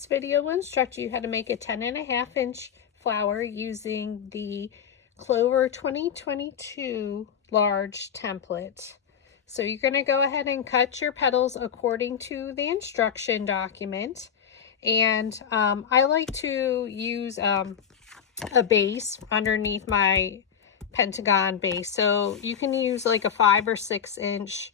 this video will instruct you how to make a 10.5-inch flower using the Clover 2022 large template. So you're going to go ahead and cut your petals according to the instruction document. And I like to use a base underneath my pentagon base. So you can use like a 5 or 6 inch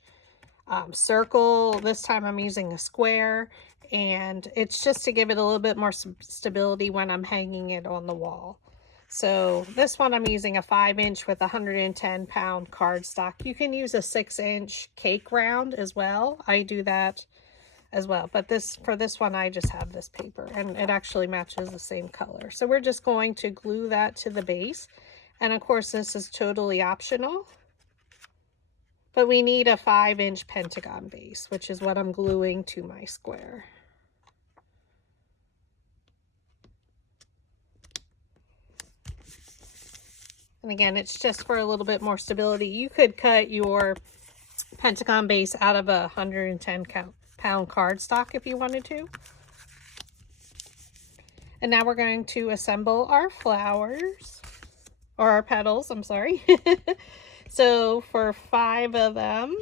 circle. This time I'm using a square, and it's just to give it a little bit more stability when I'm hanging it on the wall. So this one I'm using a 5-inch with 110-pound cardstock. You can use a 6-inch cake round as well. I do that as well, but for this one I just have this paper, and it actually matches the same color. So we're just going to glue that to the base, and of course this is totally optional. But we need a 5-inch pentagon base, which is what I'm gluing to my square. And again, it's just for a little bit more stability. You could cut your pentagon base out of a 110-pound cardstock if you wanted to. And now we're going to assemble our flowers, or our petals, I'm sorry. So for 5 of them,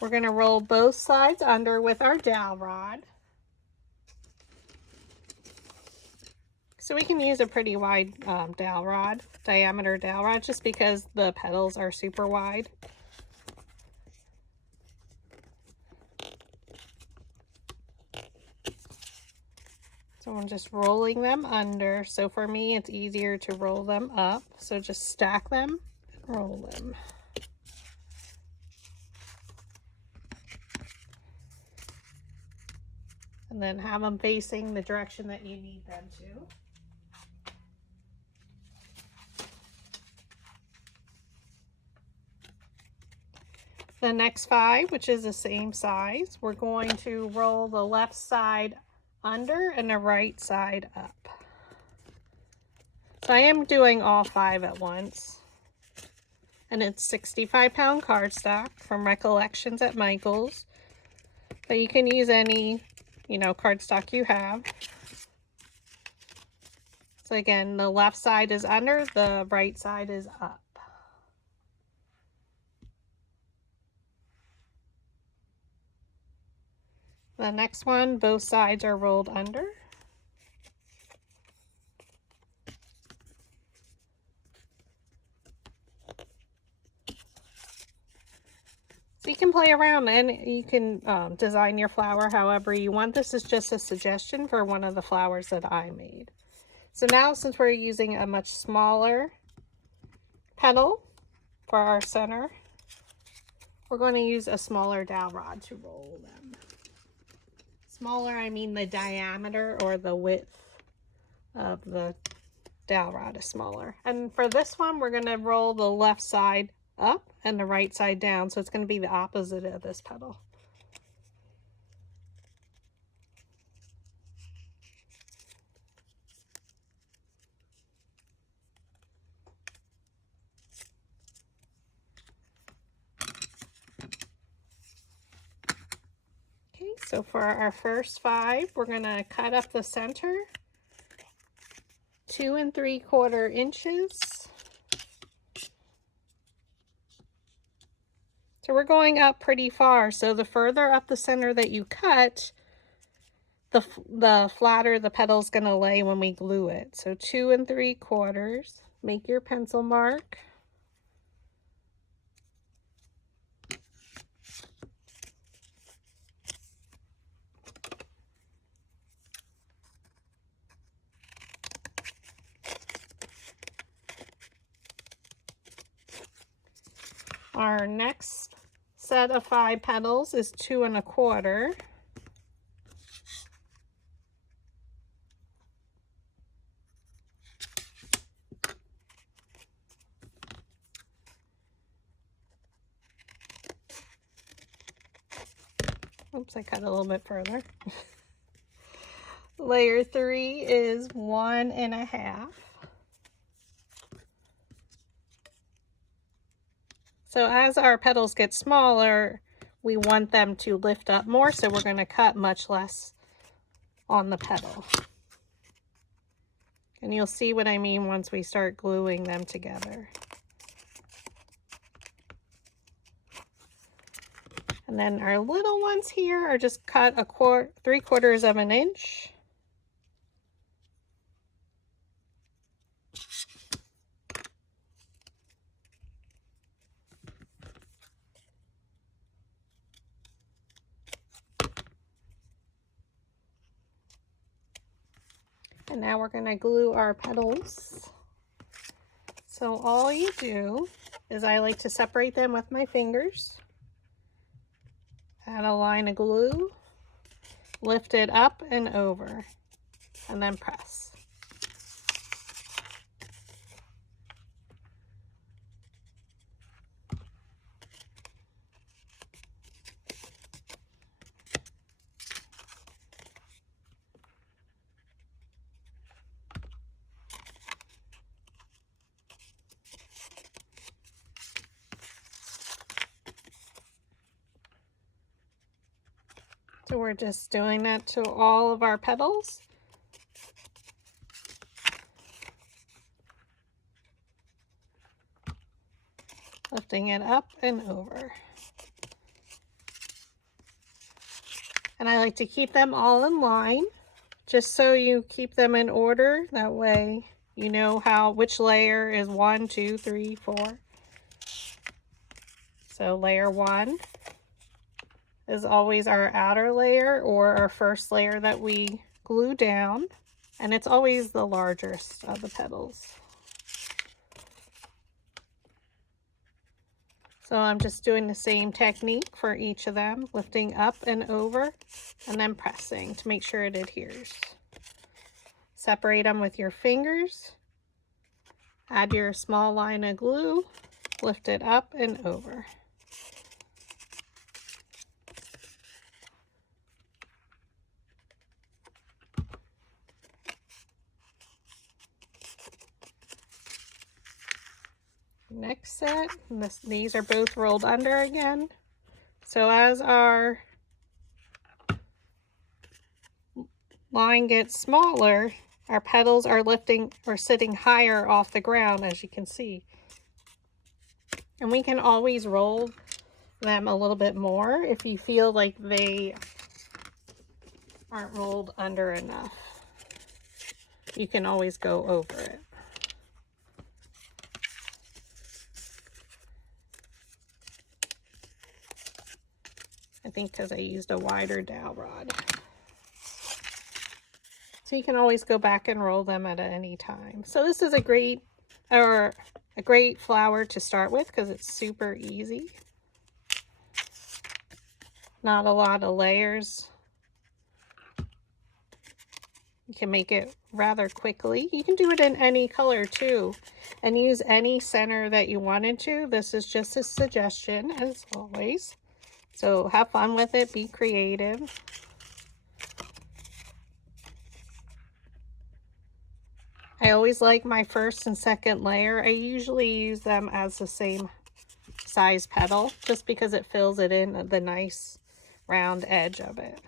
we're going to roll both sides under with our dowel rod. So we can use a pretty wide dowel rod, diameter dowel rod, just because the petals are super wide. So I'm just rolling them under. So for me, it's easier to roll them up. So just stack them and roll them. And then have them facing the direction that you need them to. The next 5, which is the same size, we're going to roll the left side under and the right side up. So I am doing all 5 at once. And it's 65-pound cardstock from Recollections at Michael's. But you can use any, cardstock you have. So again, the left side is under, the right side is up. The next one, both sides are rolled under. So you can play around and you can design your flower however you want. This is just a suggestion for one of the flowers that I made. So now, since we're using a much smaller petal for our center, we're going to use a smaller dowel rod to roll them. Smaller, I mean the diameter or the width of the dowel rod is smaller. And for this one, we're going to roll the left side up and the right side down. So it's going to be the opposite of this petal. So for our first 5, we're going to cut up the center 2 3/4 inches. So we're going up pretty far. So the further up the center that you cut, the flatter the petal's going to lay when we glue it. So 2 3/4. Make your pencil mark. Our next set of 5 petals is 2 1/4. Oops, I cut a little bit further. Layer 3 is 1 1/2. So as our petals get smaller, we want them to lift up more, so we're going to cut much less on the petal. And you'll see what I mean once we start gluing them together. And then our little ones here are just cut 3/4 of an inch. And now we're going to glue our petals. So all you do is I like to separate them with my fingers. Add a line of glue, lift it up and over, and then press. So we're just doing that to all of our petals. Lifting it up and over. And I like to keep them all in line, just so you keep them in order. That way you know which layer is 1, 2, 3, 4. So layer 1 is always our outer layer, or our first layer that we glue down, and it's always the largest of the petals. So I'm just doing the same technique for each of them, lifting up and over and then pressing to make sure it adheres. Separate them with your fingers, add your small line of glue, lift it up and over. Next set, these are both rolled under again. So as our line gets smaller, our petals are lifting or sitting higher off the ground, as you can see. And we can always roll them a little bit more if you feel like they aren't rolled under enough. You can always go over it. I think because I used a wider dowel rod. So you can always go back and roll them at any time. So this is a great flower to start with because it's super easy. Not a lot of layers. You can make it rather quickly. You can do it in any color too, and use any center that you wanted to. This is just a suggestion, as always. So have fun with it, be creative. I always like my first and second layer. I usually use them as the same size petal, just because it fills it in the nice round edge of it.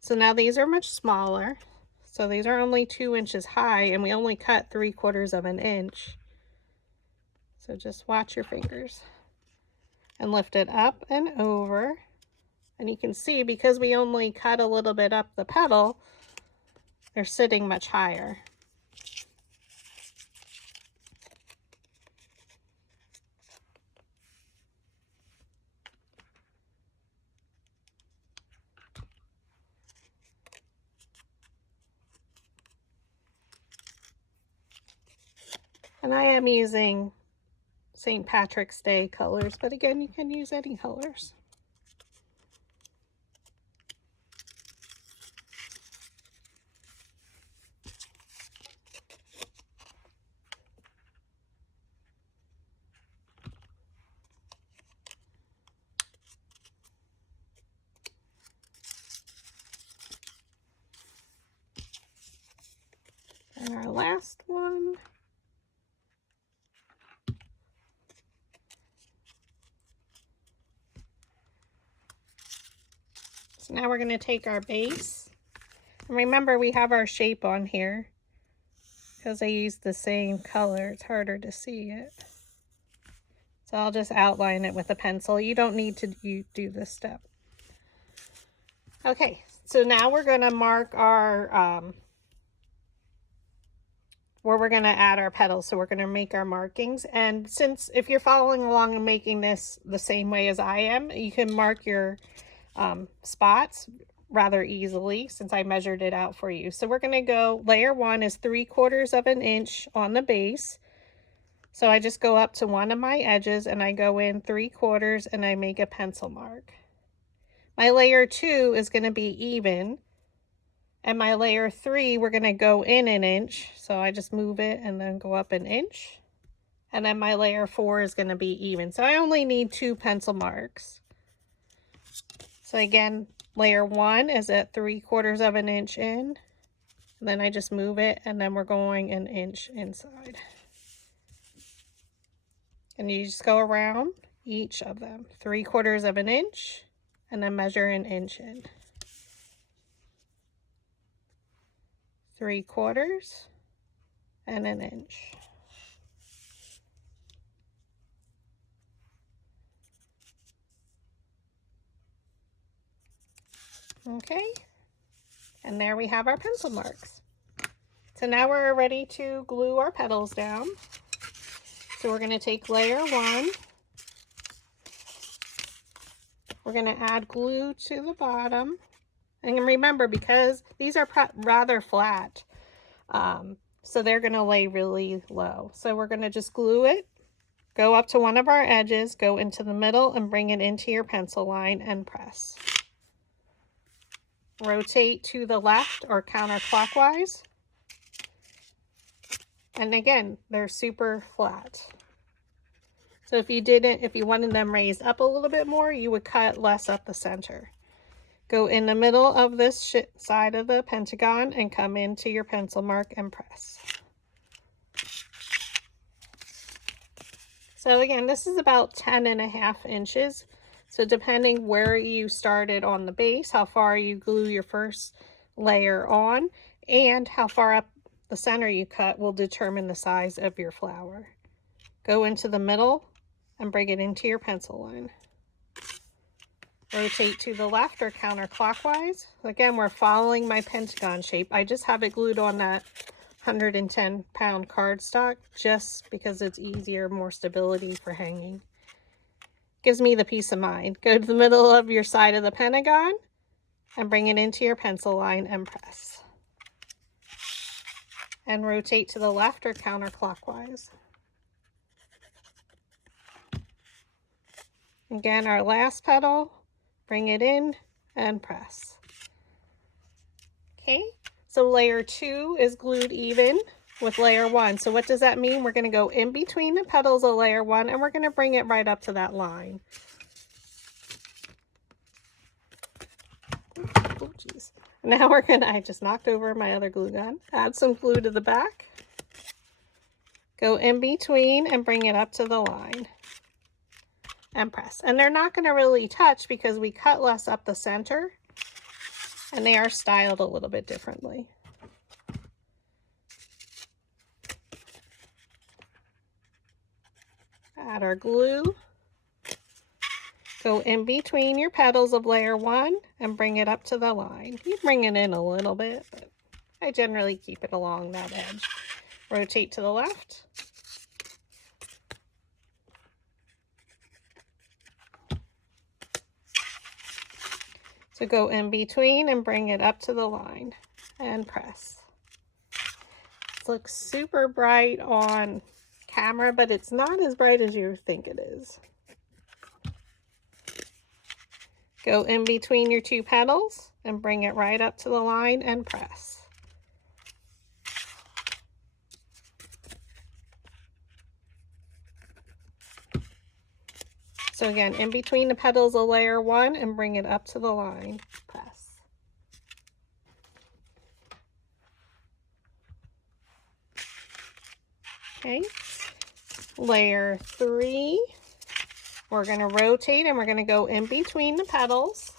So now these are much smaller. So these are only 2 inches high, and we only cut 3/4 of an inch. So just watch your fingers and lift it up and over. And you can see, because we only cut a little bit up the petal, they're sitting much higher. And I am using St. Patrick's Day colors, but again, you can use any colors. And our last one. now we're going to take our base. And remember, we have our shape on here. Because I used the same color, it's harder to see it. So I'll just outline it with a pencil. You don't need to do this step. Okay, so now we're going to mark our, where we're going to add our petals. So we're going to make our markings. And since if you're following along and making this the same way as I am, you can mark your spots rather easily since I measured it out for you. So we're going to go, layer 1 is 3/4 of an inch on the base. So I just go up to one of my edges and I go in 3/4 and I make a pencil mark. My layer 2 is going to be even. And my layer 3, we're going to go in an inch. So I just move it and then go up an inch. And then my layer 4 is going to be even. So I only need 2 pencil marks. So again, layer 1 is at 3/4 of an inch in. And then I just move it and then we're going an inch inside. And you just go around each of them, 3/4 of an inch, and then measure an inch in. 3/4 and an inch. Okay, and there we have our pencil marks. So now we're ready to glue our petals down. So we're going to take layer 1. We're going to add glue to the bottom. And remember, because these are rather flat, so they're going to lay really low. So we're going to just glue it, go up to one of our edges, go into the middle and bring it into your pencil line and press. Rotate to the left or counterclockwise. And again, they're super flat. So if you wanted them raised up a little bit more, you would cut less up the center. Go in the middle of this side of the pentagon and come into your pencil mark and press. So again, this is about 10.5 inches. So depending where you started on the base, how far you glue your first layer on, and how far up the center you cut will determine the size of your flower. Go into the middle and bring it into your pencil line. Rotate to the left or counterclockwise. Again, we're following my pentagon shape. I just have it glued on that 110-pound cardstock just because it's easier, more stability for hanging. Gives me the peace of mind. Go to the middle of your side of the pentagon and bring it into your pencil line and press. And rotate to the left or counterclockwise. Again, our last petal, bring it in and press. Okay, so layer 2 is glued even with layer 1. So what does that mean? We're going to go in between the petals of layer 1 and we're going to bring it right up to that line. Oh, geez. Now we're going to, I just knocked over my other glue gun. Add some glue to the back. Go in between and bring it up to the line. And press. And they're not going to really touch because we cut less up the center. And they are styled a little bit differently. Add our glue. Go in between your petals of layer 1 and bring it up to the line. You bring it in a little bit, but I generally keep it along that edge. Rotate to the left. So go in between and bring it up to the line and press. It looks super bright on camera, but it's not as bright as you think it is. Go in between your 2 petals and bring it right up to the line and press. So again, in between the petals of layer 1 and bring it up to the line, press. Okay, layer 3, we're going to rotate and we're going to go in between the petals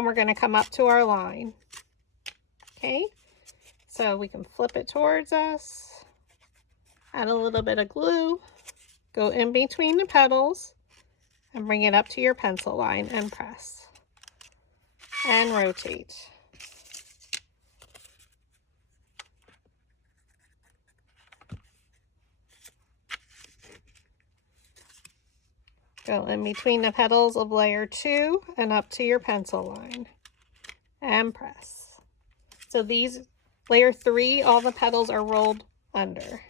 and we're going to come up to our line. Okay, so we can flip it towards us, add a little bit of glue, go in between the petals, and bring it up to your pencil line and press and rotate. Go in between the petals of layer 2 and up to your pencil line and press. So these layer 3, all the petals are rolled under.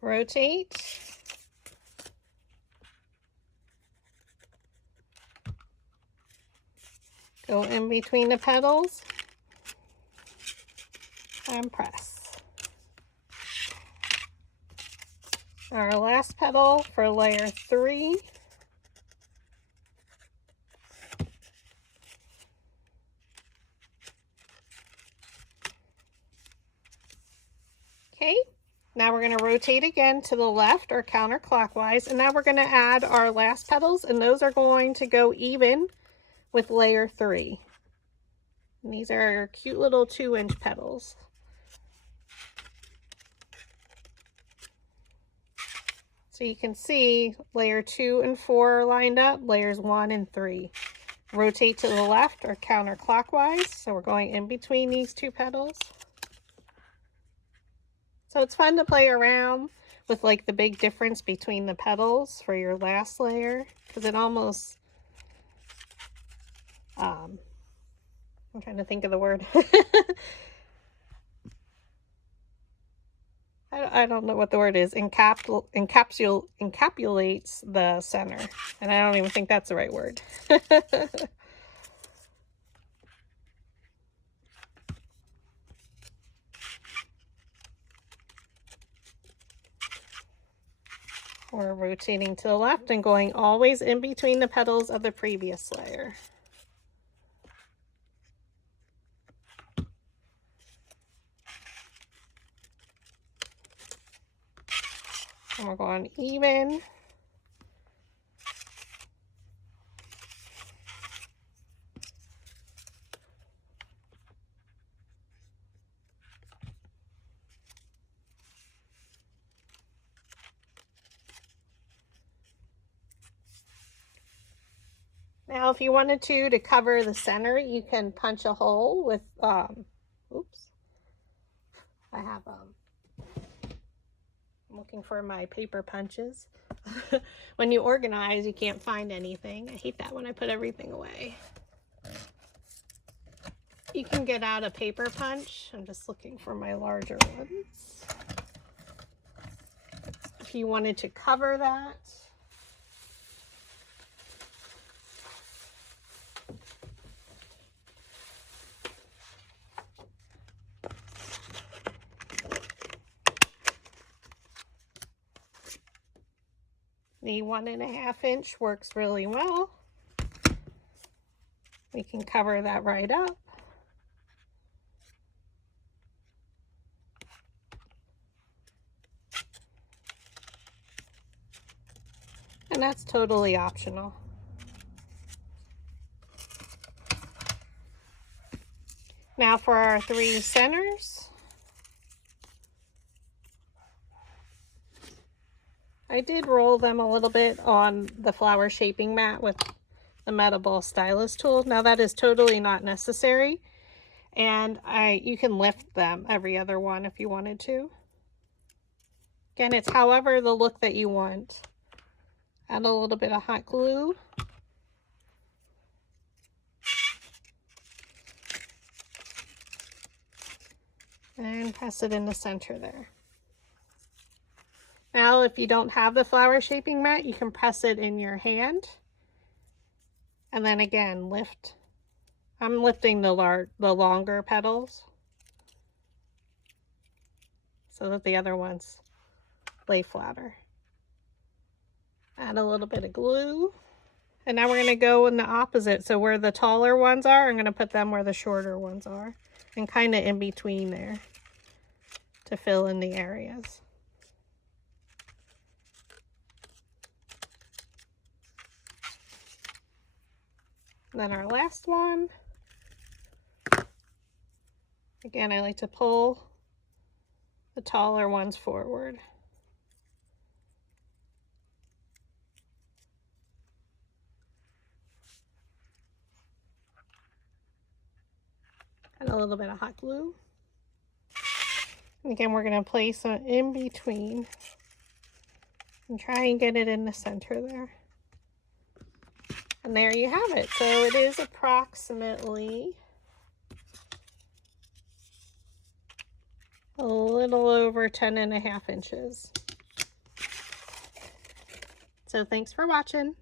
Rotate. Go in between the petals and press. Our last petal for layer 3. Okay, now we're going to rotate again to the left or counterclockwise, and now we're going to add our last petals, and those are going to go even with layer 3. And these are cute little 2-inch petals. So you can see layer 2 and 4 are lined up, layers 1 and 3. Rotate to the left or counterclockwise, so we're going in between these 2 petals. So it's fun to play around with like the big difference between the petals for your last layer, because it almost I'm trying to think of the word. I don't know what the word is. Encapsulates the center. And I don't even think that's the right word. We're rotating to the left and going always in between the petals of the previous layer. And we're going even. Now, if you wanted to cover the center, you can punch a hole with, oops, I'm looking for my paper punches. When you organize, you can't find anything. I hate that when I put everything away. You can get out a paper punch. I'm just looking for my larger ones. If you wanted to cover that. The 1.5 inch works really well. We can cover that right up. And that's totally optional. Now for our 3 centers. I did roll them a little bit on the flower shaping mat with the metal ball stylus tool. Now that is totally not necessary, and you can lift them every other one if you wanted to. Again, it's however the look that you want. Add a little bit of hot glue. And press it in the center there. Now, if you don't have the flower shaping mat, you can press it in your hand. And then again, lift. I'm lifting the longer petals so that the other ones lay flatter. Add a little bit of glue. And now we're going to go in the opposite. So where the taller ones are, I'm going to put them where the shorter ones are. And kind of in between there. to fill in the areas. And then our last one, again, I like to pull the taller ones forward. And a little bit of hot glue. And again, we're going to place it in between and try and get it in the center there. And there you have it. So it is approximately a little over 10.5 inches. So thanks for watching.